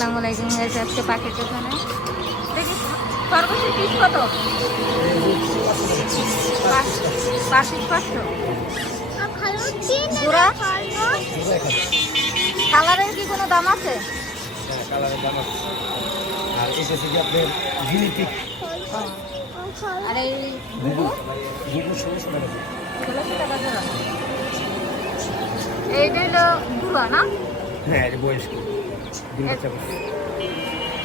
আসসালামু আলাইকুম গাইস, আজকে পাখির দোকানে দেখি খরগোশের পিস কত? পাখি 500 জোড়া। কালারের কি কোনো দাম আছে? কালারের দাম আছে। আর এটা থেকে আপনার গিনিপিক আর এই গুগল 1600 টাকা। 1600 টাকা জোড়া। এইটা হলো দুলা না? হ্যাঁ, এটা বয়স্ক ডিম বাচ্চা করছে।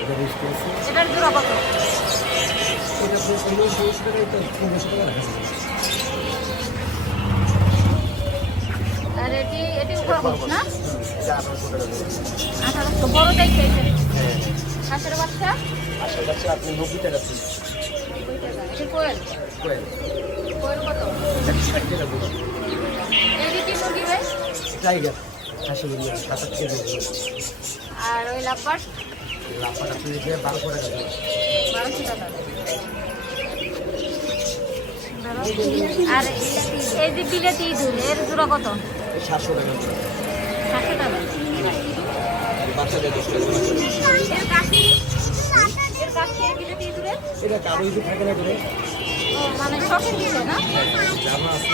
এটা বেশ করছে। এটার জোড়া কত? এটা আপনার 1600 টাকা, এটা 1500 টাকা রাখা যাবে। আর এটি খরগোশ না? এটা 1800 টাকা করে। 1800 বড় দেখতে এটা। হ্যাঁ, হাঁসের বাচ্চা আসলে বাচ্চা আপনি 90 টাকা পিস। 90 টাকা। এটা কোয়েল। কোয়েল কোয়েল কত? 60 টাকা করে। এটি কি মুরগি ভাই? টাইগার আসলে 7-8 কেজি। আর ওই লাভবার্ড লাফাটা আপনি দিয়ে 1200 টাকা করে। 1200 টাকা। আর এই যে বিলেতি ইঁদুর এর জোড়া কত? 700 টাকা করে। 700 টাকা। বাচ্চাদের 10 টাকা করে। এর কাছে বিলেতি ইঁদুরের এটা কালো ইঁদুর থাকে না করে। ও মানে শখের দিছে না? জামা আছে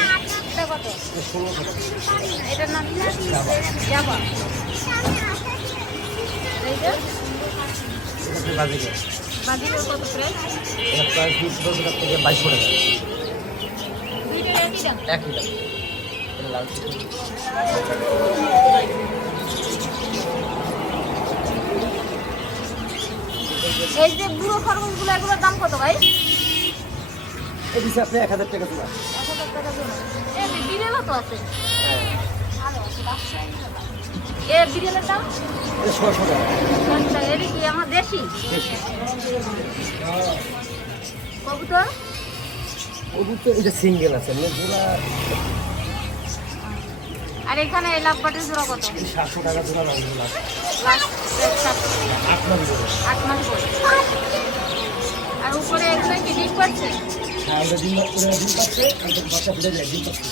এটা কত? 16 টাকা। এটার নাম কি? জাবা। এইটা এটা বাজিকার। বাজির কত প্রাইস? এটা প্রায় 20 টাকা থেকে 2200 টাকা। দুইটার একই দাম। একই দাম। এটা লাল চিকন। এই যে বুড়ো খরগোশগুলো এগুলোর দাম কত ভাই? এই দিছে আপনি 1000 টাকা দিবেন। 1000 টাকা জোড়া। এই বিড়ালও তো আছে। এ বিড়ালের দাম এটা 600 টাকা। 10 টাকা। এটা কি আমার দেশি কবুতর? কবুতর এটা সিঙ্গেল আছে মানে জোড়া আর এখানে এই লাভবাটের জোড়া কত? 700 টাকা জোড়া রাখবো না। লাস্ট 8 মাস জোড়া। 8 মাস করে। আর উপরে এগুলো কি ডিম পাচ্ছে? আর এটা দিন করে দিন পাচ্ছে, এটা বাচ্চা ফুটে যায় দিন পাচ্ছে।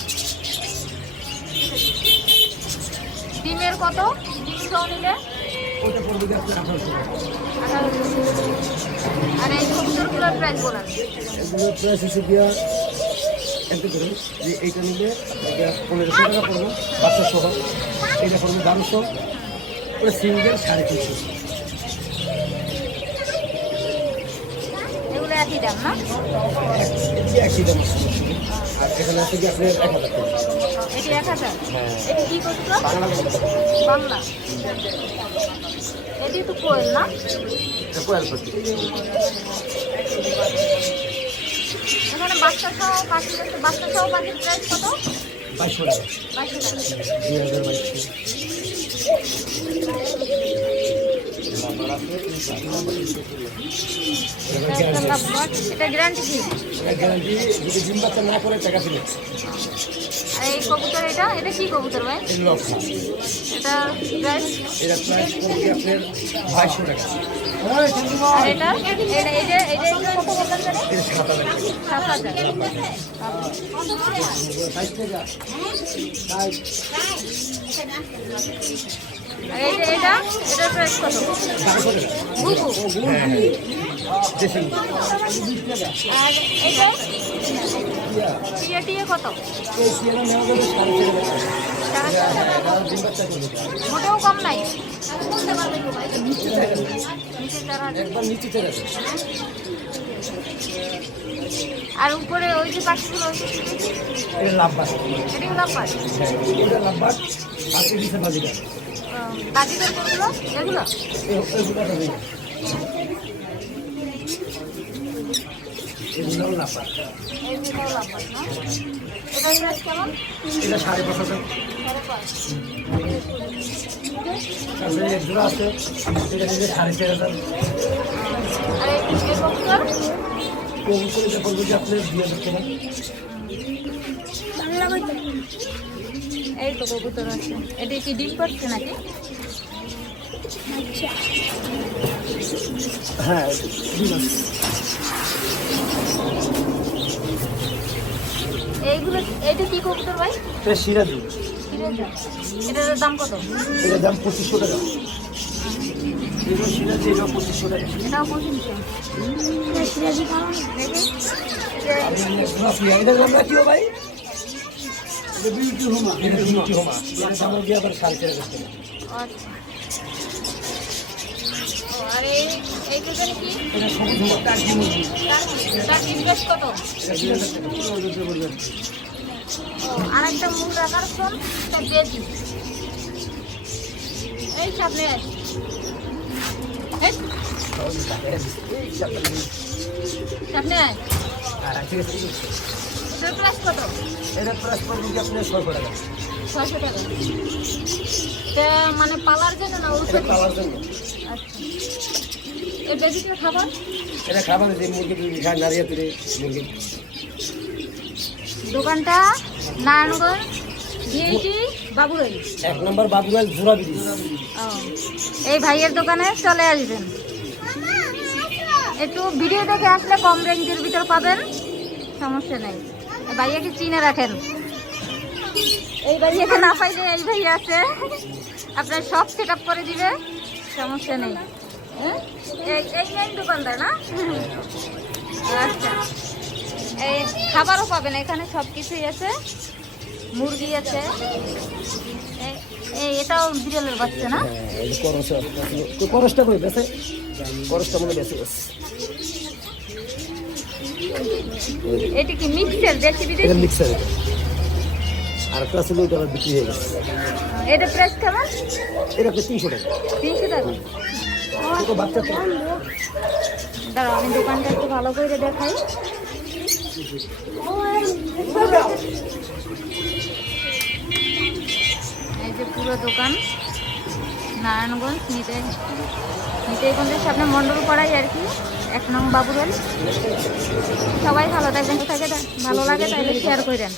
ডিমের কত? ডিম সহ নিলে ওটা পড়বে যে আপনি 1800 টাকা। 1800। আর এই কবুতরগুলোর প্রাইস বলেন। এগুলো প্রাইস হিসেবে দিয়া এত করে যে এইটা নিলে এটা 1500 টাকা পড়বে বাচ্চা সহ। এটা পড়বে 1200। ওটা সিঙ্গেল 350। এগুলো একই দাম না? একই দাম আছে। আর এখানে আছে কি আপনার 1000 টাকা। এটি 1000। হ্যাঁ, এটি কি কবুতর? বাংলা কবুতর। বাংলা। এটি তো কোয়েল না? এটা কোয়েল পাখি। এখানে বাচ্চা সহ পাখি আছে। বাচ্চা সহ পাখির প্রাইস কত? 2200 টাকা। 2200 টাকা। 2022। এটা একটা লাভবার্ড। এটা গ্যারান্টি কি? এটা গ্যারান্টি যদি ডিম বাচ্চা না করে টাকা ফেলে। আর এই কবুতর এটা কি কবুতর ভাই? এই লক্ষ্য এটা প্রাইস? এটা প্রাইস পড়বে আপনার 2200 টাকা। আর এটা কত বললেন জানি? এটা 7000 টাকা। 7000। 22 টাকা। তাই আর এটার প্রাইস কত? 1200 টাকা। বুবু। হ্যাঁ, হ্যাঁ। দেশি। আর এটা টিয়া কত? এই সিয়ারা নেওয়া যাবে 4.5 টাকা। 4.5 টাকা। এটা ডিম বাচ্চা করবে। মোটেও কম নাই। নিচে থেকে নিচে 4000। একবার নিচে থেকে আর উপরে ওই যে পাখিগুলো এটা লাভবান। এটিও লাভবান। হ্যাঁ, এটা লাভবান। আর এই দিছে বাজিকার। বাজিকার কোনগুলো? এগুলো এগুলো হবে। এগুলো লাভবান। এইগুলো লাভবান না? এটার প্রাইস কেমন? এটা 5,500 তারপরে এক জোড়া আছে এটা নিলে 4,500। আর এই কবুতর? কবুতর এটা পড়বে যে আপনার 2000 টাকা। এই তো কবুতর আছে। এটা কি ডিম পাচ্ছে নাকি? হ্যাঁ, এইগুলো এটা কি কবুতর ভাই? এটা সিরাজু। এটার দাম কত? এটার দাম 2500 টাকা। এগুলো সিরাজি, এগুলো 2500 টাকা। এটাও 2500। সিরাজি কালার দেখি। এটার নাম কি ভাই? এটা বিউটি হোমা। এটা বিউটি হোমা। এর দাম হবে আবার 4.5 টাকা। আচ্ছা। ও আর এই দুজন কি? এটা সবুজ হোমা, টার্কি মুরগি। তার ইনভেস্ট কত? এটা 2000 টাকা পড়বে। ও আরেকটা মূল রাখার ফোন এটা বেবি। এই সামনে আয়। এই সামনে আয়। ঠিক আছে। এটার প্রাইস কত? এটা প্রাইস পড়বে কি আপনার 600 টাকা। 600 টাকা। এটা মানে পালার জন্য না এটা ওষুধ? খাওয়ার জন্য। আচ্ছা। এই বেবিটার খাবার? এটা খাবার যে মুরগি টুরগি খায়, নারিয়া তুলে মুরগি। দোকানটা নারায়ণগঞ্জ ভিআইটি বাবুরাই। 1 নম্বর বাবুলাল জোড়া ব্রিজ। ও এই ভাইয়ের দোকানে চলে আসবেন। একটু ভিডিও দেখে আসলে কম রেঞ্জের ভিতর পাবেন, সমস্যা নেই। এই ভাইয়াকে চিনে রাখেন। এই ভাইয়াকে না পাইলে এই ভাইয়া আছে, আপনার সব সেট আপ করে দিবে, সমস্যা নেই। হ্যাঁ? এই মেইন দোকানদার না? আচ্ছা। এই খাবারও পাবেন এখানে, সব কিছুই আছে, মুরগি আছে। এটাও বিড়ালের বাচ্চা না? এই করসটা করে বেছে, করসটা মনে বেছে বেছে। এটা কি মিক্সার দেশি এটা বিদেশি? মিক্সার। আর একটা ছিল ওটা আবার বিক্রি হয়ে গেছে। এটা প্রাইস কেমন? এটা 300 টাকা। 300 টাকা। ছোট বাচ্চা তো। দাঁড়াও আমি দোকানটা একটু ভালো করে দেখাই। এই যে পুরো দোকান নারায়ণগঞ্জ নিতাইগঞ্জের সামনে মন্ডলপাড়ায় আর কি, 1 নং বাবুরাল। সবাই ভালো থাকবেন, ভালো লাগে তাইলে শেয়ার করেন।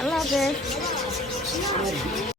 আল্লাহ হাফেজ।